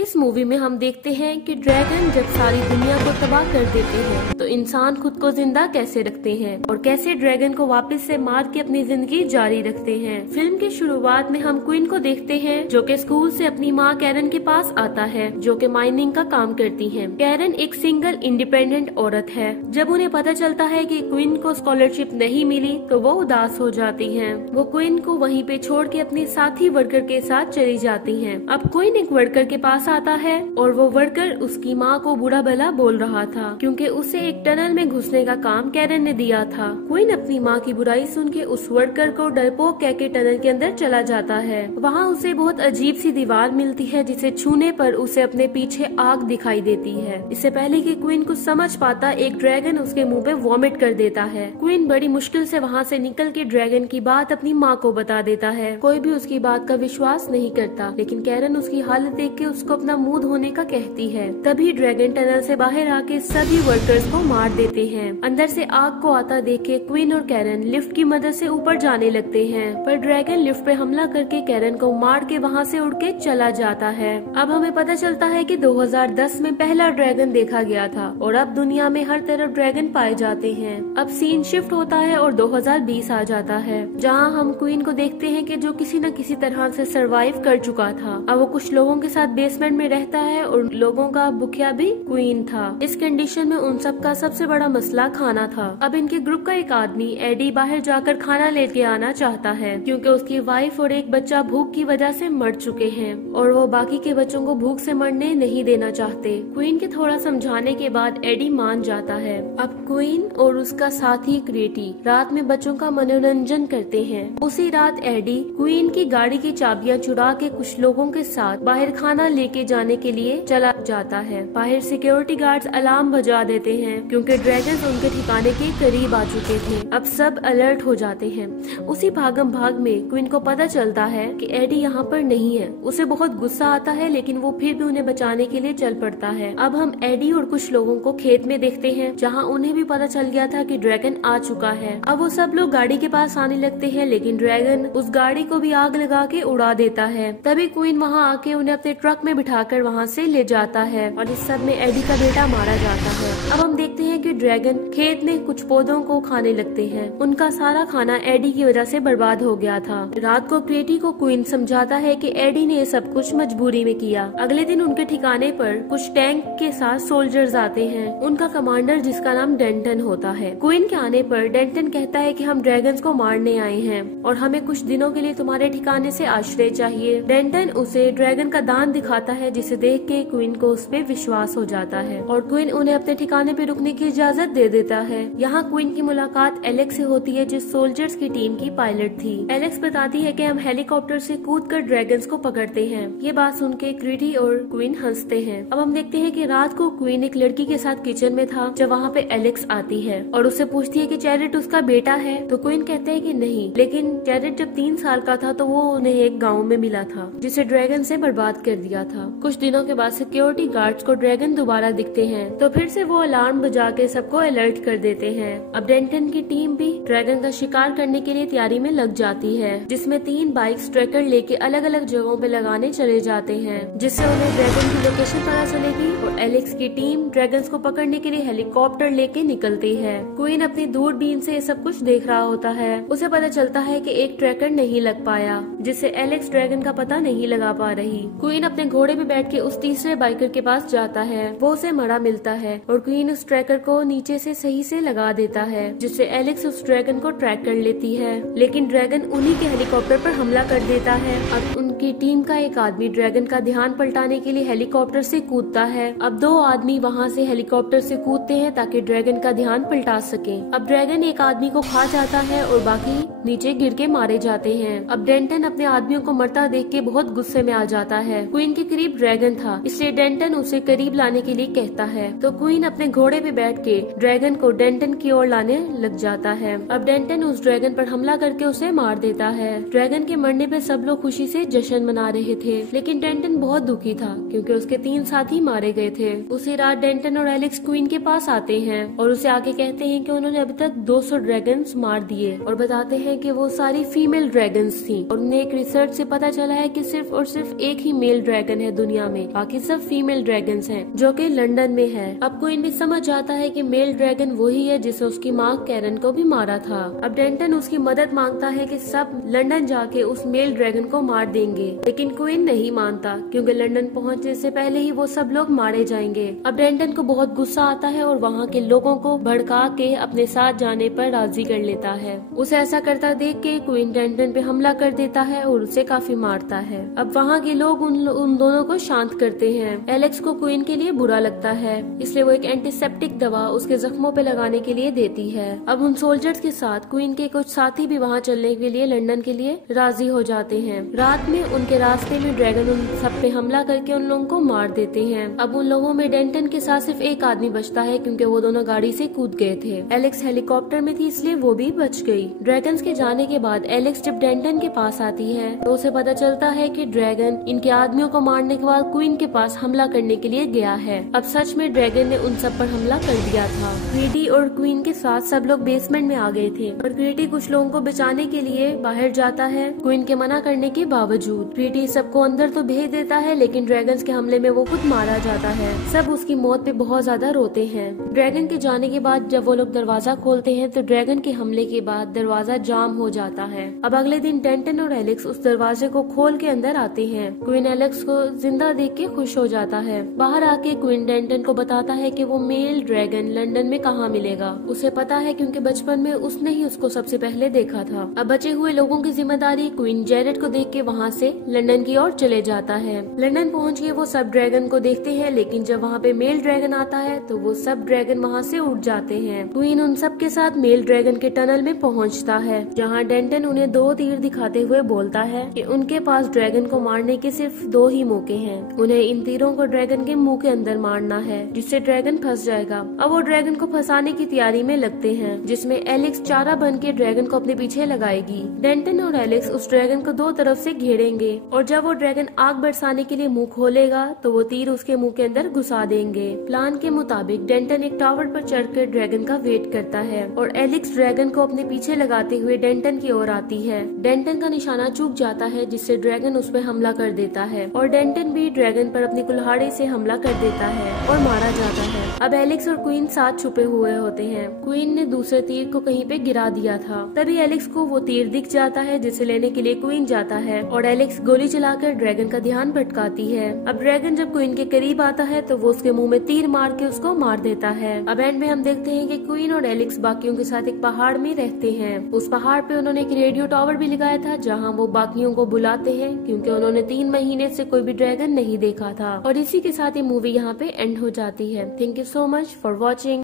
इस मूवी में हम देखते हैं कि ड्रैगन जब सारी दुनिया को तबाह कर देते हैं तो इंसान खुद को जिंदा कैसे रखते हैं और कैसे ड्रैगन को वापस से मार के अपनी जिंदगी जारी रखते हैं। फिल्म की शुरुआत में हम क्वीन को देखते हैं जो कि स्कूल से अपनी माँ कैरन के पास आता है जो कि माइनिंग का काम करती है। कैरन एक सिंगल इंडिपेंडेंट औरत है। जब उन्हें पता चलता है कि क्वीन को स्कॉलरशिप नहीं मिली तो वो उदास हो जाती हैं। वो क्वीन को वहीं पे छोड़ के अपने साथी वर्कर के साथ चली जाती हैं। अब क्वीन एक वर्कर के पास आता है और वो वर्कर उसकी माँ को बुरा भला बोल रहा था क्योंकि उसे एक टनल में घुसने का काम कैरन ने दिया था। क्वीन अपनी माँ की बुराई सुन के उस वर्कर को डरपोक कह के टनल के अंदर चला जाता है। वहाँ उसे बहुत अजीब सी दीवार मिलती है जिसे छूने पर उसे अपने पीछे आग दिखाई देती है। इससे पहले कि क्वीन कुछ समझ पाता एक ड्रैगन उसके मुंह पे वॉमिट कर देता है। क्वीन बड़ी मुश्किल से वहाँ से निकल के ड्रैगन की बात अपनी माँ को बता देता है। कोई भी उसकी बात का विश्वास नहीं करता लेकिन कैरन उसकी हालत देख के उसको अपना मुंह धोने का कहती है। तभी ड्रैगन टनल से बाहर आके सभी वर्कर्स को मार देते हैं। अंदर से आग को आता देख के क्वीन और कैरन लिफ्ट की मदद से ऊपर जाने लगते हैं पर ड्रैगन लिफ्ट पे हमला करके कैरन को मार के वहाँ से उड़ के चला जाता है। अब हमें पता चलता है कि 2010 में पहला ड्रैगन देखा गया था और अब दुनिया में हर तरफ ड्रैगन पाए जाते हैं। अब सीन शिफ्ट होता है और 2020 आ जाता है जहाँ हम क्वीन को देखते हैं कि जो किसी न किसी तरह से सरवाइव कर चुका था। अब वो कुछ लोगों के साथ बेसमेंट में रहता है और लोगों का मुखिया भी क्वीन था। इस कंडीशन में उन सब का सबसे बड़ा मसला खाना था। अब इनके ग्रुप का एक आदमी एडी बाहर जाकर खाना लेके आना चाहता है क्योंकि उसकी वाइफ और एक बच्चा भूख की वजह से मर चुके हैं और वो बाकी के बच्चों को भूख से मरने नहीं देना चाहते। क्वीन के थोड़ा समझाने के बाद एडी मान जाता है। अब क्वीन और उसका साथी क्रेटी रात में बच्चों का मनोरंजन करते हैं। उसी रात एडी क्वीन की गाड़ी की चाबियां चुरा के कुछ लोगों के साथ बाहर खाना लेके जाने के लिए चला जाता है। बाहर सिक्योरिटी गार्ड्स अलार्म बजा देते हैं क्योंकि ड्रैगन्स उनके ठिकाने के करीब आ चुके थे। अब सब अलर्ट हो जाते हैं। उसी भागम भाग में क्वीन को पता चलता है कि एडी यहाँ पर नहीं है। उसे बहुत गुस्सा आता है लेकिन वो फिर भी उन्हें बचाने के लिए चल पड़ता है। अब हम एडी और कुछ लोगों को खेत में देखते हैं जहाँ उन्हें भी पता चल गया था कि ड्रैगन आ चुका है। अब वो सब लोग गाड़ी के पास आने लगते हैं लेकिन ड्रैगन उस गाड़ी को भी आग लगा के उड़ा देता है। तभी क्वीन वहाँ आके उन्हें अपने ट्रक में बिठाकर वहाँ से ले जाता है और इस सब में एडी का बेटा मारा जाता है। अब हम देखते हैं कि ड्रैगन खेत में कुछ पौधों को खाने लगते हैं। उनका सारा खाना एडी की वजह से बर्बाद हो गया था। रात को क्रेटी को क्वीन समझाता है कि एडी ने ये सब कुछ मजबूरी में किया। अगले दिन उनके ठिकाने पर कुछ टैंक के साथ सोल्जर्स आते हैं। उनका कमांडर जिसका नाम डेंटन होता है। क्वीन के आने पर डेंटन कहता है कि हम ड्रैगन्स को मारने आए हैं और हमें कुछ दिनों के लिए तुम्हारे ठिकाने से आश्रय चाहिए। डेंटन उसे ड्रैगन का दान दिखाता है जिसे देख के क्वीन को उस पे विश्वास हो जाता है और क्वीन उन्हें अपने ठिकाने पे रुकने की इजाजत दे देता है। यहाँ क्वीन की मुलाकात एलेक्स से होती है जो सोल्जर्स की टीम की पायलट थी। एलेक्स बताती है कि हम हेलीकॉप्टर से कूदकर ड्रैगन्स को पकड़ते हैं। ये बात सुन के क्रेटी और क्वीन हंसते हैं। अब हम देखते हैं कि रात को क्वीन एक लड़की के साथ किचन में था जब वहाँ पे एलेक्स आती है और उससे पूछती है कि चैरिट उसका बेटा है तो क्वीन कहते हैं कि नहीं, लेकिन चैरिट जब 3 साल का था तो वो उन्हें एक गाँव में मिला था जिसे ड्रैगन से बर्बाद कर दिया था। कुछ दिनों के बाद सिक्योरिटी गार्ड्स को ड्रैगन दोबारा दिखते हैं तो फिर से वो अलार्म बजा के सबको अलर्ट कर देते हैं। अब डेंटन की टीम भी ड्रैगन का शिकार करने के लिए तैयारी में लग जाती है जिसमें 3 बाइक्स ट्रैकर लेके अलग अलग जगहों पे लगाने चले जाते हैं जिससे उन्हें ड्रैगन की लोकेशन पता चलेगी और एलेक्स की टीम ड्रैगन्स को पकड़ने के लिए हेलीकॉप्टर लेके निकलती है। क्वीन अपनी दूरबीन से ये सब कुछ देख रहा होता है। उसे पता चलता है कि एक ट्रैकर नहीं लग पाया जिससे एलेक्स ड्रैगन का पता नहीं लगा पा रही। क्वीन अपने घोड़े पे बैठ के उस तीसरे बाइकर के पास जाता है। वो उसे मरा मिलता है और क्वीन उस ट्रैकर को नीचे से सही से लगा देता है जिससे एलेक्स उस ड्रैगन को ट्रैक कर लेती है लेकिन ड्रैगन उन्हीं के हेलीकॉप्टर पर हमला कर देता है। अब उनकी टीम का एक आदमी ड्रैगन का ध्यान पलटाने के लिए हेलीकॉप्टर से कूदता है। अब 2 आदमी वहाँ से हेलीकॉप्टर से कूदते हैं ताकि ड्रैगन का ध्यान पलटा सके। अब ड्रैगन एक आदमी को खा जाता है और बाकी नीचे गिर के मारे जाते हैं। अब डेंटन अपने आदमियों को मरता देख के बहुत गुस्से में आ जाता है। क्वीन के करीब ड्रैगन था इसलिए डेंटन उसे करीब लाने के लिए कहता है तो क्वीन अपने घोड़े पे बैठ के ड्रैगन को डेंटन की ओर लाने लग जाता है। अब डेंटन उस ड्रैगन पर हमला करके उसे मार देता है। ड्रैगन के मरने पे सब लोग खुशी से जश्न जश्न मना रहे थे, लेकिन डेंटन बहुत दुखी था क्योंकि उसके 3 साथी मारे गए थे। उसी रात डेंटन और एलेक्स क्वीन के पास आते हैं और उसे आके कहते हैं कि उन्होंने अभी तक 200 ड्रैगन्स मार दिए और बताते हैं कि वो सारी फीमेल ड्रैगन्स थी और उन्हें एक रिसर्च से पता चला है कि सिर्फ और सिर्फ एक ही मेल ड्रैगन है दुनिया में, बाकी सब फीमेल ड्रैगन्स हैं जो कि लंदन में है। अब क्वीन भी समझ जाता है कि मेल ड्रैगन वही है जिसे उसकी माँ कैरन को भी मारा था। अब डेंटन उसकी मदद मांगता है कि सब लंदन जाके उस मेल ड्रैगन को मार देंगे, लेकिन क्वीन नहीं मानता क्योंकि लंदन पहुंचने से पहले ही वो सब लोग मारे जाएंगे। अब डेंटन को बहुत गुस्सा आता है और वहाँ के लोगों को भड़का के अपने साथ जाने पर राजी कर लेता है। उसे ऐसा करता देख के क्वीन डेंटन पे हमला कर देता है और उसे काफी मारता है। अब वहाँ के लोग उन दोनों को शांत करते हैं। एलेक्स को क्वीन के लिए बुरा लगता है, इसलिए वो एक एंटीसेप्टिक दवा उसके जख्मों पे लगाने के लिए देती है। अब उन सोल्जर्स के साथ क्वीन के कुछ साथी भी वहाँ चलने के लिए लंदन के लिए राजी हो जाते हैं। रात में उनके रास्ते में ड्रैगन उन सब पे हमला करके उन लोगों को मार देते हैं। अब उन लोगों में डेंटन के साथ सिर्फ एक आदमी बचता है क्योंकि वो दोनों गाड़ी से कूद गए थे। एलेक्स हेलीकॉप्टर में थी इसलिए वो भी बच गई। ड्रैगन्स के जाने के बाद एलेक्स जब डेंटन के पास आती है तो उसे पता चलता है कि ड्रैगन इनके आदमियों को मारने के बाद क्वीन के पास हमला करने के लिए गया है। अब सच में ड्रैगन ने उन सब पर हमला कर दिया था। ग्रेडी और क्वीन के साथ सब लोग बेसमेंट में आ गए थे और ग्रेडी कुछ लोगों को बचाने के लिए बाहर जाता है क्वीन के मना करने के बावजूद। ग्रेडी सबको अंदर तो भेज देता है लेकिन ड्रैगन्स के हमले में वो खुद मारा जाता है। सब उसकी मौत पे बहुत ज्यादा रोते हैं। ड्रैगन के जाने के बाद जब वो लोग दरवाजा खोलते हैं तो ड्रैगन के हमले के बाद दरवाजा जाम हो जाता है। अब अगले दिन डेंटन और एलेक्स उस दरवाजे को खोल के अंदर आते हैं। क्वीन एलेक्स को जिंदा देख के खुश हो जाता है। बाहर आके क्वीन डेंटन को बताता है कि वो मेल ड्रैगन लंदन में कहाँ मिलेगा। उसे पता है क्योंकि बचपन में उसने ही उसको सबसे पहले देखा था। अब बचे हुए लोगों की जिम्मेदारी क्वीन जेरेड को देख के वहाँ से लंदन की ओर चले जाता है। लंदन पहुँच के वो सब ड्रैगन को देखते हैं, लेकिन जब वहाँ पे मेल ड्रैगन आता है तो वो सब ड्रैगन वहाँ से उड़ जाते हैं। क्वीन उन सब के साथ मेल ड्रैगन के टनल में पहुँचता है, जहाँ डेंटन उन्हें 2 तीर दिखाते हुए बोलता है कि उनके पास ड्रैगन को मारने के सिर्फ 2 ही मौके हैं। उन्हें इन तीरों को ड्रैगन के मुंह के अंदर मारना है जिससे ड्रैगन फंस जाएगा। अब वो ड्रैगन को फंसाने की तैयारी में लगते हैं, जिसमें एलेक्स चारा बन के ड्रैगन को अपने पीछे लगाएगी। डेंटन और एलेक्स उस ड्रैगन को 2 तरफ से घेरेंगे और जब वो ड्रैगन आग बरसाने के लिए मुंह खोलेगा तो वो तीर उसके मुंह के अंदर घुसा देंगे। प्लान के मुताबिक डेंटन एक टावर पर चढ़कर ड्रैगन का वेट करता है और एलेक्स ड्रैगन को अपने पीछे लगाते हुए डेंटन की ओर आती है। डेंटन का निशाना चूक जाता है जिससे ड्रैगन उस पर हमला कर देता है और डेंटन भी ड्रैगन पर अपनी कुल्हाड़ी से हमला कर देता है और मारा जाता है। अब एलेक्स और क्वीन साथ छुपे हुए होते हैं। क्वीन ने दूसरे तीर को कहीं पे गिरा दिया था। तभी एलेक्स को वो तीर दिख जाता है जिसे लेने के लिए क्वीन जाता है और एलेक्स गोली चलाकर ड्रैगन का ध्यान भटकाती है। अब ड्रैगन जब क्वीन के करीब आता है तो वो उसके मुंह में तीर मार के उसको मार देता है। अब एंड में हम देखते हैं कि क्वीन और एलेक्स बाकियों के साथ एक पहाड़ में रहते हैं। उस पहाड़ पे उन्होंने एक रेडियो टावर भी लगाया था जहाँ वो बाकियों को बुलाते हैं क्योंकि उन्होंने 3 महीने से कोई भी ड्रैगन नहीं देखा था। और इसी के साथ ये मूवी यहाँ पे एंड हो जाती है। Thank you so much for watching.